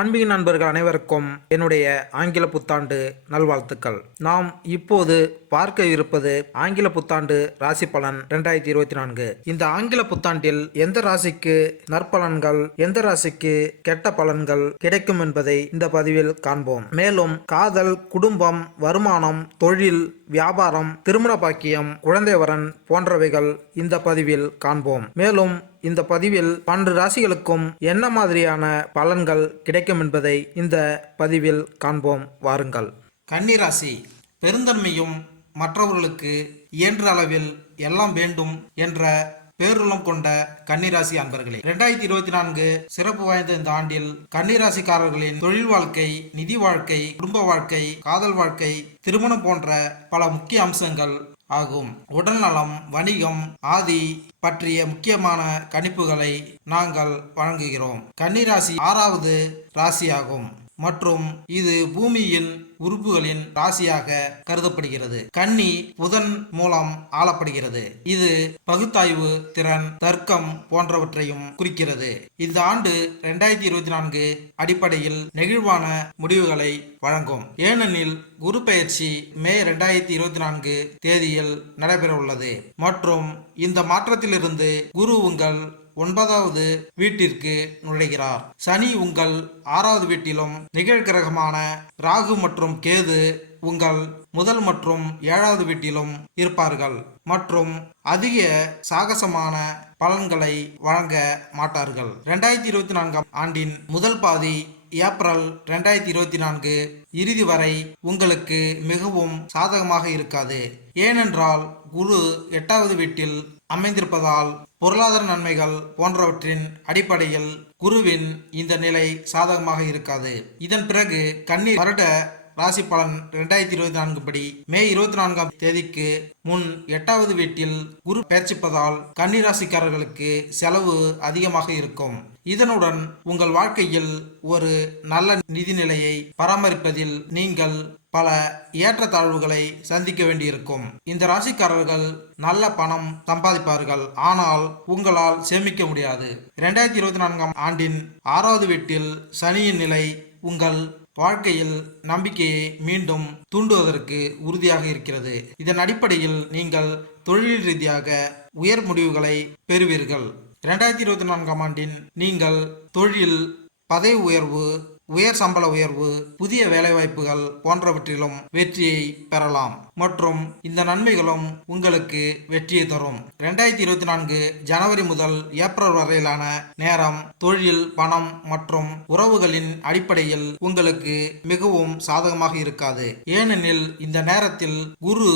ஆன்மீக நண்பர்கள் அனைவருக்கும் என்னுடைய ஆங்கில புத்தாண்டு நல்வாழ்த்துக்கள். நாம் இப்போது பார்க்க இருப்பது ஆங்கில புத்தாண்டு ராசி பலன் ரெண்டாயிரத்தி இருபத்தி நான்கு. இந்த ஆங்கில புத்தாண்டில் எந்த ராசிக்கு நற்பலன்கள் எந்த ராசிக்கு கெட்ட பலன்கள் கிடைக்கும் என்பதை இந்த பதிவில் காண்போம். மேலும் காதல் குடும்பம் வருமானம் தொழில் வியாபாரம் திருமண பாக்கியம் குழந்தை வரன் போன்றவைகள் இந்த பதிவில் காண்போம். மேலும் இந்த பதிவில் பன்னெண்டு ராசிகளுக்கும் என்ன மாதிரியான பலன்கள் கிடைக்கும் என்பதை இந்த பதிவில் காண்போம். வாருங்கள். கன்னிராசி பெருந்தன்மையும் மற்றவர்களுக்கு இயன்ற அளவில் எல்லாம் வேண்டும் என்ற பேருளம் கொண்ட கன்னிராசி அன்பர்களே. இரண்டாயிரத்தி இருபத்தி நான்கு சிறப்பு வாய்ந்த இந்த ஆண்டில் கன்னிராசிக்காரர்களின் தொழில் வாழ்க்கை நிதி வாழ்க்கை குடும்ப வாழ்க்கை காதல் வாழ்க்கை திருமணம் போன்ற பல முக்கிய அம்சங்கள் ஆகும். உடல்நலம் வணிகம் ஆதி பற்றிய முக்கியமான கணிப்புகளை நாங்கள் வழங்குகிறோம். கன்னிராசி ஆறாவது ராசியாகும். மற்றும் இது பூமியின் உறுப்புகளின் ராசியாக கருதப்படுகிறது. கன்னி புதன் மூலம் ஆளப்படுகிறது. இது பகுத்தாய்வு திறன் தர்க்கம் போன்றவற்றையும் குறிக்கிறது. இந்த ஆண்டு இரண்டாயிரத்தி இருபத்தி நான்கு அடிப்படையில் நெகிழ்வான முடிவுகளை வழங்கும். ஏனெனில் குரு பயிற்சி மே இரண்டாயிரத்தி இருபத்தி நான்கு தேதியில் நடைபெற உள்ளது மற்றும் இந்த மாற்றத்திலிருந்து குரு உங்கள் ஒன்பதாவது வீட்டிற்கு நுழைகிறார். சனி உங்கள் ஆறாவது வீட்டிலும் நிகழ்கிரகமான ராகு மற்றும் கேது உங்கள் முதல் மற்றும் ஏழாவது வீட்டிலும் இருப்பார்கள். மற்றும் அதிக சாகசமான பலன்களை வழங்க மாட்டார்கள். இரண்டாயிரத்தி இருபத்தி நான்காம் ஆண்டின் முதல் பாதி ஏப்ரல் ரெண்டாயிரத்தி இருபத்தி நான்கு இறுதி வரை உங்களுக்கு மிகவும் சாதகமாக இருக்காது. ஏனென்றால் குரு எட்டாவது வீட்டில் அமைந்திருப்பதால் பொருளாதார நன்மைகள் போன்றவற்றின் அடிப்படையில் குருவின் இந்த நிலை சாதகமாக இருக்காது. இதன் பிறகு கண்ணீர் வருட ராசி பலன் ரெண்டாயிரத்தி இருபத்தி நான்கு படி மே இருபத்தி நான்காம் தேதிக்கு முன் எட்டாவது வீட்டில் குரு பெயர்ச்சிப்பதால் கன்னிராசிக்காரர்களுக்கு செலவு அதிகமாக இருக்கும். இதனுடன் உங்கள் வாழ்க்கையில் ஒரு நல்ல நிதிநிலையை பராமரிப்பதில் நீங்கள் பல ஏற்றத்தாழ்வுகளை சந்திக்க வேண்டியிருக்கும். இந்த ராசிக்காரர்கள் நல்ல பணம் சம்பாதிப்பார்கள். ஆனால் உங்களால் சேமிக்க முடியாது. இரண்டாயிரத்தி இருபத்தி நான்காம் ஆண்டின் ஆறாவது வீட்டில் சனியின் நிலை உங்கள் வாழ்க்கையில் நம்பிக்கையை மீண்டும் தூண்டுவதற்கு உறுதியாக இருக்கிறது. இதன் அடிப்படையில் நீங்கள் தொழில் ரீதியாக உயர் முடிவுகளை பெறுவீர்கள். இரண்டாயிரத்தி இருபத்தி நான்காம் ஆண்டின் நீங்கள் தொழில் பதவி உயர்வு உயர் சம்பள உயர்வு புதிய வேலைவாய்ப்புகள் போன்றவற்றிலும் வெற்றியை பெறலாம். மற்றும் இந்த நன்மைகளும் உங்களுக்கு வெற்றியை தரும். ரெண்டாயிரத்தி இருபத்தி நான்கு ஜனவரி முதல் ஏப்ரல் வரையிலான நேரம் தொழில் பணம் மற்றும் உறவுகளின் அடிப்படையில் உங்களுக்கு மிகவும் சாதகமாக இருக்காது. ஏனெனில் இந்த நேரத்தில் குரு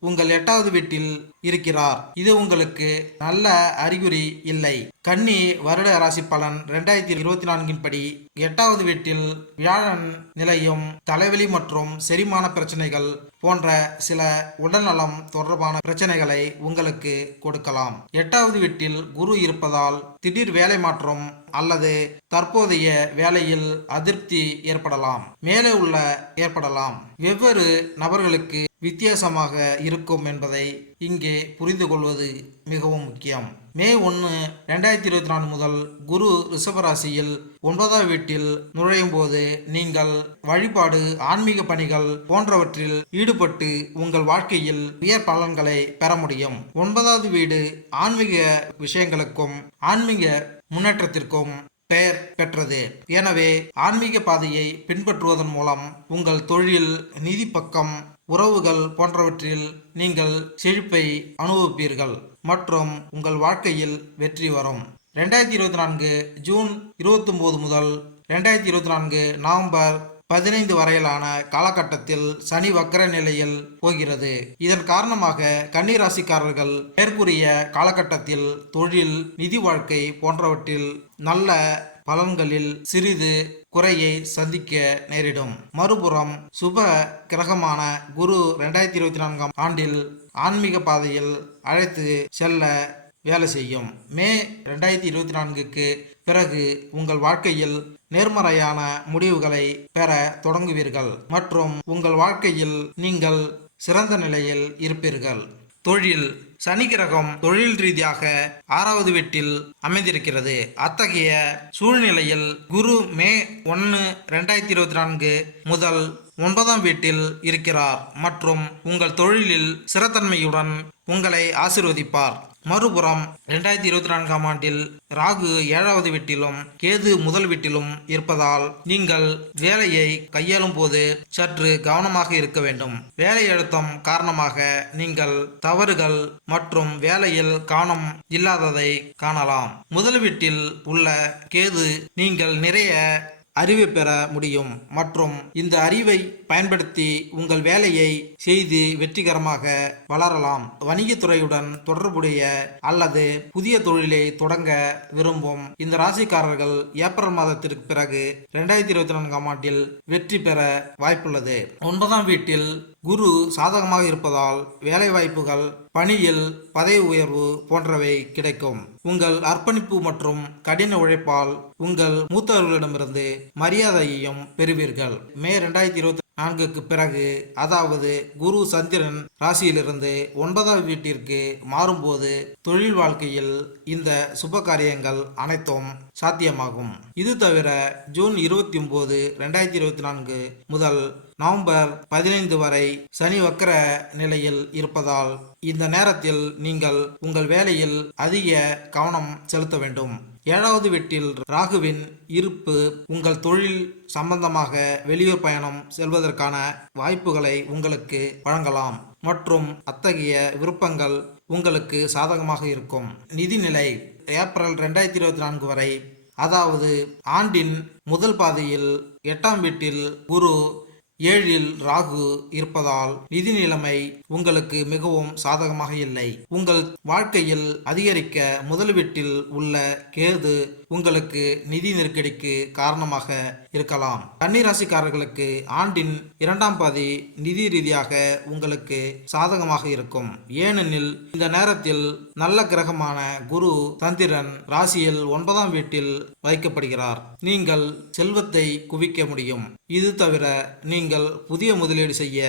உங்கள் எட்டாவது வீட்டில் இருக்கிறார். இது உங்களுக்கு நல்ல அறிகுறி இல்லை. கன்னி வருட ராசி பலன் ரெண்டாயிரத்தி இருபத்தி நான்கின் படி எட்டாவது வீட்டில் வியாழன் நிலையும் தலைவலி மற்றும் செரிமான பிரச்சனைகள் போன்ற சில உடல்நலம் தொடர்பான பிரச்சனைகளை உங்களுக்கு கொடுக்கலாம். எட்டாவது வீட்டில் குரு இருப்பதால் திடீர் வேலை மாற்றம் அல்லது தற்போதைய வேலையில் அதிருப்தி ஏற்படலாம். மேலே உள்ள ஏற்படலாம். வெவ்வேறு நபர்களுக்கு வித்தியாசமாக இருக்கும் என்பதை இங்கே புரிந்து கொள்வது மிகவும் முக்கியம். மே ஒன்று ரெண்டாயிரத்தி இருபத்தி நாலு முதல் குரு ரிஷபராசியில் ஒன்பதாம் வீட்டில் நுழையும் போது நீங்கள் வழிபாடு ஆன்மீக பணிகள் போன்றவற்றில் ஈடுபட்டு உங்கள் வாழ்க்கையில் உயர் பலன்களை பெற முடியும். ஒன்பதாவது வீடு ஆன்மீக விஷயங்களுக்கும் ஆன்மீக முன்னேற்றத்திற்கும் பெயர் பெற்றது. எனவே ஆன்மீக பாதையை பின்பற்றுவதன் மூலம் உங்கள் தொழில் நிதி பக்கம் உறவுகள் போன்றவற்றில் நீங்கள் செழிப்பை அனுபவிப்பீர்கள் மற்றும் உங்கள் வாழ்க்கையில் வெற்றி வரும். ரெண்டாயிரத்தி இருபத்தி நான்கு ஜூன் இருபத்தி ஒன்பது முதல் ரெண்டாயிரத்தி இருபத்தி நான்கு நவம்பர் பதினைந்து வரையிலான காலகட்டத்தில் சனி வக்கர நிலையில் போகிறது. இதன் காரணமாக கன்னிராசிக்காரர்கள் மேற்கூறிய காலகட்டத்தில் தொழில் நிதி வாழ்க்கை போன்றவற்றில் நல்ல பலன்களில் சிறிது குறையை சந்திக்க நேரிடும். மறுபுறம் சுப கிரகமான குரு ரெண்டாயிரத்தி இருபத்தி நான்காம் ஆண்டில் ஆன்மீக பாதையில் அழைத்து செல்ல வேலை செய்யும். மே ரெண்டாயிரத்தி இருபத்தி நான்குக்கு பிறகு உங்கள் வாழ்க்கையில் நேர்மறையான முடிவுகளை பெற தொடங்குவீர்கள் மற்றும் உங்கள் வாழ்க்கையில் நீங்கள் சிறந்த நிலையில் இருப்பீர்கள். தொழில் சனி கிரகம் தொழில் ரீதியாக ஆறாவது வீட்டில் அமைந்திருக்கிறது. அத்தகைய சூழ்நிலையில் குரு மே ஒன்று ரெண்டாயிரத்தி இருபத்தி நான்கு முதல் ஒன்பதாம் வீட்டில் இருக்கிறார் மற்றும் உங்கள் தொழிலில் சிறத்தன்மையுடன் உங்களை ஆசிர்வதிப்பார். மறுபுறம் இரண்டாயிரத்தி இருபத்தி நான்காம் ஆண்டில் ராகு ஏழாவது வீட்டிலும் கேது முதல் வீட்டிலும் இருப்பதால் நீங்கள் வேலையை கையாளும் போது சற்று கவனமாக இருக்க வேண்டும். வேலை அழுத்தம் காரணமாக நீங்கள் தவறுகள் மற்றும் வேலையில் கவனம் இல்லாததை காணலாம். முதல் வீட்டில் உள்ள கேது நீங்கள் நிறைய அறிவு பெற முடியும். மற்றும் இந்த அறிவை பயன்படுத்தி உங்கள் வேலையை செய்து வெற்றிகரமாக வளரலாம். வணிகத்துறையுடன் தொடர்புடைய அல்லது புதிய தொழிலை தொடங்க விரும்பும் இந்த ராசிக்காரர்கள் ஏப்ரல் மாதத்திற்கு பிறகு இரண்டாயிரத்தி இருபத்தி நான்காம் ஆண்டில் வெற்றி பெற வாய்ப்புள்ளது. ஒன்பதாம் வீட்டில் குரு சாதகமாக இருப்பதால் வேலை வாய்ப்புகள் பணியில் பதவி உயர்வு போன்றவை கிடைக்கும். உங்கள் அர்ப்பணிப்பு மற்றும் கடின உழைப்பால் உங்கள் மூத்தவர்களிடமிருந்து மரியாதையையும் பெறுவீர்கள். மே ரெண்டாயிரத்தி இருபத்தி நான்குக்கு பிறகு அதாவது குரு சந்திரன் ராசியிலிருந்து ஒன்பதாம் வீட்டிற்கு மாறும்போது தொழில் வாழ்க்கையில் இந்த சுப காரியங்கள் அனைத்தும் சாத்தியமாகும். இது தவிர ஜூன் இருபத்தி ஒன்பது ரெண்டாயிரத்தி இருபத்தி நான்கு முதல் நவம்பர் பதினைந்து வரை சனி வக்கர நிலையில் இருப்பதால் இந்த நேரத்தில் நீங்கள் உங்கள் வேலையில் அதிக கவனம் செலுத்த வேண்டும். ஏழாவது வீட்டில் ராகுவின் இருப்பு உங்கள் தொழில் சம்பந்தமாக வெளியூர் பயணம் செல்வதற்கான வாய்ப்புகளை உங்களுக்கு வழங்கலாம் மற்றும் அத்தகைய விருப்பங்கள் உங்களுக்கு சாதகமாக இருக்கும். நிதிநிலை ஏப்ரல் ரெண்டாயிரத்தி இருபத்தி நான்கு வரை அதாவது ஆண்டின் முதல் பாதையில் எட்டாம் வீட்டில் குரு ஏழில் ராகு இருப்பதால் நிதி நிலைமை உங்களுக்கு மிகவும் சாதகமாக இல்லை. உங்கள் வாழ்க்கையில் அதிகரிக்க முதல் வீட்டில் உள்ள கேது உங்களுக்கு நிதி நெருக்கடிக்கு காரணமாக இருக்கலாம். கன்னிராசிக்காரர்களுக்கு ஆண்டின் இரண்டாம் பாதி நிதி ரீதியாக உங்களுக்கு சாதகமாக இருக்கும். ஏனெனில் இந்த நேரத்தில் நல்ல கிரகமான குரு சந்திரன் ராசியில் ஒன்பதாம் வீட்டில் வைக்கப்படுகிறார். நீங்கள் செல்வத்தை குவிக்க முடியும். இது தவிர நீங்கள் புதிய முதலீடு செய்ய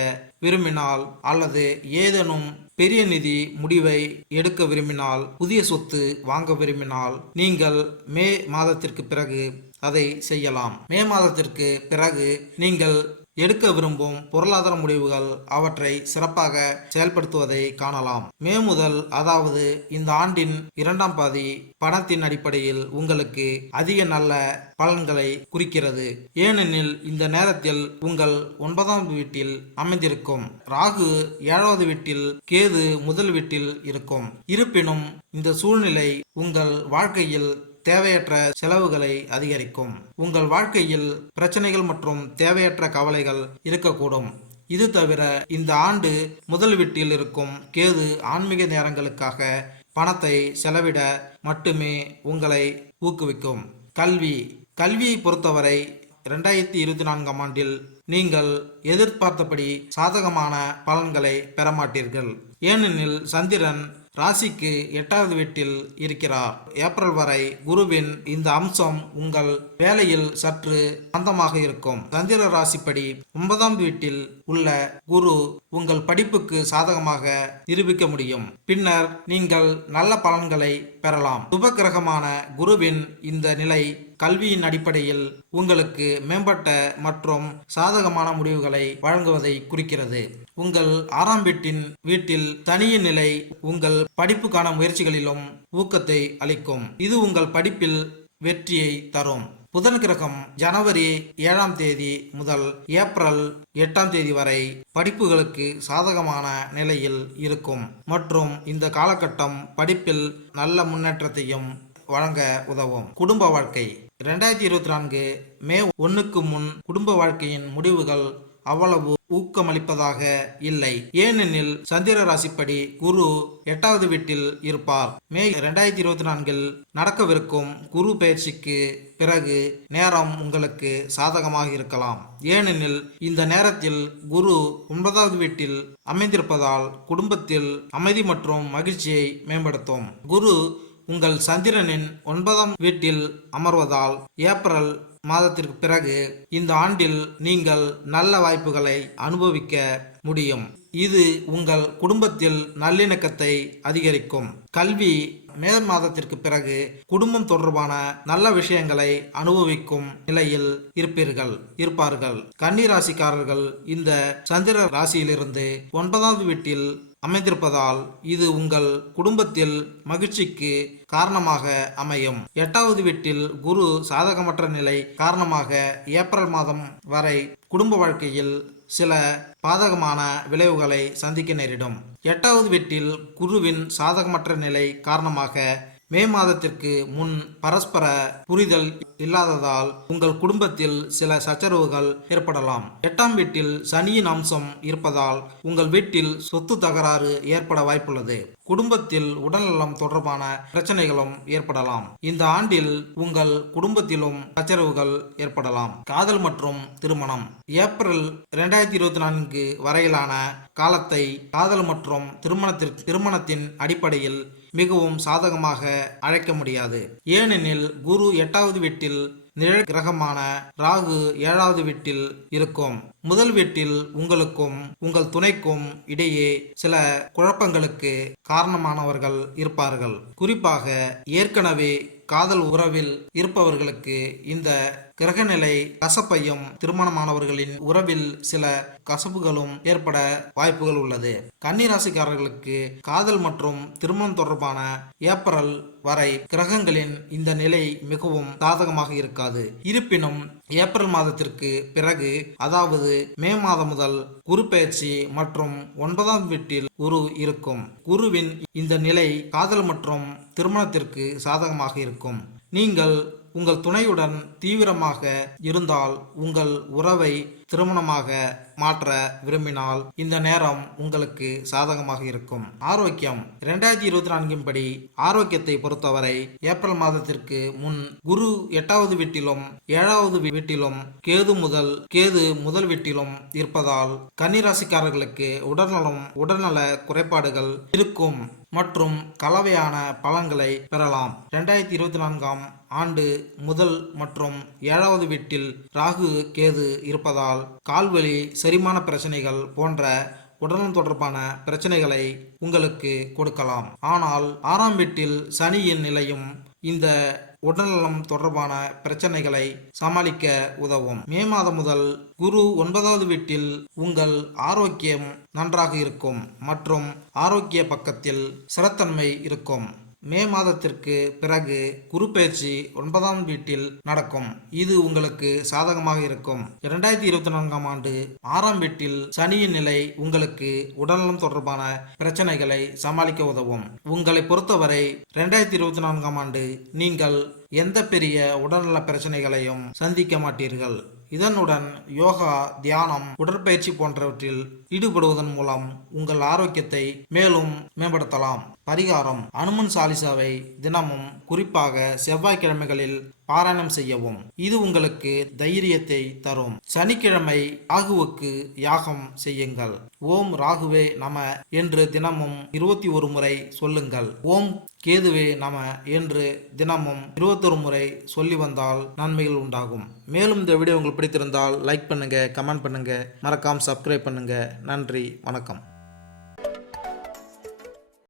விரும்பினால் அல்லது ஏதேனும் பெரிய நிதி முடிவை எடுக்க விரும்பினால் புதிய சொத்து வாங்க விரும்பினால் நீங்கள் மே மாதத்திற்கு பிறகு அதை செய்யலாம். மே மாதத்திற்கு பிறகு நீங்கள் எடுக்க விரும்பும் பொருளாதார முடிவுகள் அவற்றை சிறப்பாக செயல்படுத்துவதை காணலாம். மே முதல் அதாவது இந்த ஆண்டின் இரண்டாம் பாதி பணத்தின் அடிப்படையில் உங்களுக்கு அதிக நல்ல பலன்களை குறிக்கிறது. ஏனெனில் இந்த நேரத்தில் உங்கள் ஒன்பதாம் வீட்டில் அமைந்திருக்கும் ராகு ஏழாவது வீட்டில் கேது முதல் வீட்டில் இருக்கும். இருப்பினும் இந்த சூழ்நிலை உங்கள் வாழ்க்கையில் தேவையற்ற செலவுகளை அதிகரிக்கும். உங்கள் வாழ்க்கையில் பிரச்சனைகள் மற்றும் தேவையற்ற கவலைகள் இருக்கக்கூடும். இது தவிர இந்த ஆண்டு முதல் வீட்டில் இருக்கும் கேது ஆன்மீக நேரங்களுக்காக பணத்தை செலவிட மட்டுமே உங்களை ஊக்குவிக்கும். கல்வி. கல்வியை பொறுத்தவரை ரெண்டாயிரத்தி இருபத்தி நான்காம் ஆண்டில் நீங்கள் எதிர்பார்த்தபடி சாதகமான பலன்களை பெற மாட்டீர்கள். ஏனெனில் சந்திரன் ராசிக்கு எட்டாவது வீட்டில் இருக்கிறார். ஏப்ரல் வரை குருவின் இந்த அம்சம் உங்கள் வேலையில் சற்று மந்தமாக இருக்கும். சந்திர ராசிப்படி ஒன்பதாம் வீட்டில் உள்ள குரு உங்கள் படிப்புக்கு சாதகமாக நிரூபிக்க முடியும். பின்னர் நீங்கள் நல்ல பலன்களை பெறலாம். சுப குருவின் இந்த நிலை கல்வியின் அடிப்படையில் உங்களுக்கு மேம்பட்ட மற்றும் சாதகமான முடிவுகளை வழங்குவதை குறிக்கிறது. உங்கள் ஆறாம் வீட்டின் வீட்டில் தனியின் நிலை உங்கள் படிப்புக்கான முயற்சிகளிலும் ஊக்கத்தை அளிக்கும். இது உங்கள் படிப்பில் வெற்றியை தரும். புதன் கிரகம் ஜனவரி ஏழாம் தேதி முதல் ஏப்ரல் எட்டாம் தேதி வரை படிப்புகளுக்கு சாதகமான நிலையில் இருக்கும். மற்றும் இந்த காலகட்டம் படிப்பில் நல்ல முன்னேற்றத்தையும் வழங்க உதவும். குடும்ப வாழ்க்கை. ரெண்டாயிரத்தி இருபத்தி நான்கு மே ஒன்றுக்கு முன் குடும்ப வாழ்க்கையின் முடிவுகள் அவ்வளவு ஊக்கமளிப்பதாக இல்லை. ஏனெனில் சந்திர ராசிப்படி குரு எட்டாவது வீட்டில் இருப்பார். மே இரண்டாயிரத்தி இருபத்தி நான்கில் நடக்கவிருக்கும் குரு பயிற்சிக்கு பிறகு நேரம் உங்களுக்கு சாதகமாக இருக்கலாம். ஏனெனில் இந்த நேரத்தில் குரு ஒன்பதாவது வீட்டில் அமைந்திருப்பதால் குடும்பத்தில் அமைதி மற்றும் மகிழ்ச்சியை மேம்படுத்தும். குரு உங்கள் சந்திரனின் ஒன்பதாம் வீட்டில் அமர்வதால் ஏப்ரல் மாதத்திற்கு பிறகு இந்த ஆண்டில் நீங்கள் நல்ல வாய்ப்புகளை அனுபவிக்க முடியும். இது உங்கள் குடும்பத்தில் நல்லிணக்கத்தை அதிகரிக்கும். கல்வி மே மாதத்திற்கு பிறகு குடும்பம் தொடர்பான நல்ல விஷயங்களை அனுபவிக்கும் நிலையில் இருப்பீர்கள் இருப்பார்கள். கன்னிராசிக்காரர்கள் இந்த சந்திர ராசியிலிருந்து ஒன்பதாவது வீட்டில் அமைந்திருப்பதால் இது உங்கள் குடும்பத்தில் மகிழ்ச்சிக்கு காரணமாக அமையும். எட்டாவது வீட்டில் குரு சாதகமற்ற நிலை காரணமாக ஏப்ரல் மாதம் வரை குடும்ப வாழ்க்கையில் சில பாதகமான விளைவுகளை சந்திக்க நேரிடும். எட்டாவது வீட்டில் குருவின் சாதகமற்ற நிலை காரணமாக மே மாதத்திற்கு முன் பரஸ்பர புரிதல் இல்லாததால் உங்கள் குடும்பத்தில் சில சச்சரவுகள் ஏற்படலாம். எட்டாம் வீட்டில் சனியின் அம்சம் இருப்பதால் உங்கள் வீட்டில் சொத்து தகராறு ஏற்பட வாய்ப்புள்ளது. குடும்பத்தில் உடல்நலம் தொடர்பான பிரச்சனைகளும் ஏற்படலாம். இந்த ஆண்டில் உங்கள் குடும்பத்திலும் சச்சரவுகள் ஏற்படலாம். காதல் மற்றும் திருமணம். ஏப்ரல் இரண்டாயிரத்தி இருபத்தி நான்கு வரையிலான காலத்தை காதல் மற்றும் திருமணத்திற்கு திருமணத்தின் அடிப்படையில் மிகவும் சாதகமாக அழைக்க முடியாது. ஏனெனில் குரு எட்டாவது வீட்டில் நிழல் கிரகமான ராகு ஏழாவது வீட்டில் இருக்கும். முதல் வீட்டில் உங்களுக்கும் உங்கள் துணைக்கும் இடையே சில குழப்பங்களுக்கு காரணமானவர்கள் இருப்பார்கள். குறிப்பாக ஏற்கனவே காதல் உறவில் இருப்பவர்களுக்கு இந்த கிரகநிலை கசப்பையும் திருமணமானவர்களின் உறவில் சில கசப்புகளும் ஏற்பட வாய்ப்புகள் உள்ளது. கன்னிராசிக்காரர்களுக்கு காதல் மற்றும் திருமணம் தொடர்பான ஏப்ரல் வரை கிரகங்களின் இந்த நிலை மிகவும் சாதகமாக இருக்காது. இருப்பினும் ஏப்ரல் மாதத்திற்கு பிறகு அதாவது மே மாதம் முதல் குரு பயிற்சி மற்றும் ஒன்பதாம் வீட்டில் குரு இருக்கும். குருவின் இந்த நிலை காதல் மற்றும் திருமணத்திற்கு சாதகமாக இருக்கும். நீங்கள் உங்கள் துணையுடன் தீவிரமாக இருந்தால் உங்கள் உறவை திருமணமாக மாற்ற விரும்பினால் இந்த நேரம் உங்களுக்கு சாதகமாக இருக்கும். ஆரோக்கியம். இரண்டாயிரத்தி இருபத்தி நான்கின் படி ஆரோக்கியத்தை பொறுத்தவரை ஏப்ரல் மாதத்திற்கு முன் குரு எட்டாவது வீட்டிலும் ஏழாவது வீட்டிலும் கேது முதல் கேது முதல் வீட்டிலும் இருப்பதால் கன்னிராசிக்காரர்களுக்கு உடல்நலம் உடல்நல குறைபாடுகள் இருக்கும் மற்றும் கலவையான பலன்களை பெறலாம். இரண்டாயிரத்தி இருபத்தி நான்காம் ஆண்டு முதல் மற்றும் ஏழாவது வீட்டில் ராகு கேது இருப்பதால் கால்வலி செரிமான பிரச்சனைகள் போன்ற உடல்நலம் தொடர்பான பிரச்சனைகளை உங்களுக்கு கொடுக்கலாம். ஆனால் ஆறாம் வீட்டில் சனியின் நிலையும் இந்த உடல்நலம் தொடர்பான பிரச்சனைகளை சமாளிக்க உதவும். மே மாதம் முதல் குரு ஒன்பதாவது வீட்டில் உங்கள் ஆரோக்கியம் நன்றாக இருக்கும் மற்றும் ஆரோக்கிய பக்கத்தில் சிறத்தன்மை இருக்கும். மே மாதத்திற்கு பிறகு குரு பேச்சு ஒன்பதாம் வீட்டில் நடக்கும். இது உங்களுக்கு சாதகமாக இருக்கும். இரண்டாயிரத்தி இருபத்தி நான்காம் ஆண்டு ஆறாம் வீட்டில் சனியின் நிலை உங்களுக்கு உடல்நலம் தொடர்பான பிரச்சனைகளை சமாளிக்க உதவும். உங்களை பொறுத்தவரை இரண்டாயிரத்தி இருபத்தி நான்காம் ஆண்டு நீங்கள் எந்த பெரிய உடல்நல பிரச்சனைகளையும் சந்திக்க மாட்டீர்கள். இதனுடன் யோகா தியானம் உடற்பயிற்சி போன்றவற்றில் ஈடுபடுவதன் மூலம் உங்கள் ஆரோக்கியத்தை மேலும் மேம்படுத்தலாம். பரிகாரம். அனுமன் சாலிசாவை தினமும் குறிப்பாக செவ்வாய்க்கிழமைகளில் பாராயணம் செய்யவும். இது உங்களுக்கு தைரியத்தை தரும். சனிக்கிழமை ராகுவுக்கு யாகம் செய்யுங்கள். ஓம் ராகுவே நம என்று தினமும் இருபத்தி ஒரு முறை சொல்லுங்கள். ஓம் கேதுவே நம என்று தினமும் இருபத்தொரு முறை சொல்லி வந்தால் நன்மைகள் உண்டாகும். மேலும் இந்த வீடியோ உங்களுக்கு பிடித்திருந்தால் லைக் பண்ணுங்க கமெண்ட் பண்ணுங்க. மறக்காம சப்ஸ்கிரைப் பண்ணுங்க. நன்றி வணக்கம்.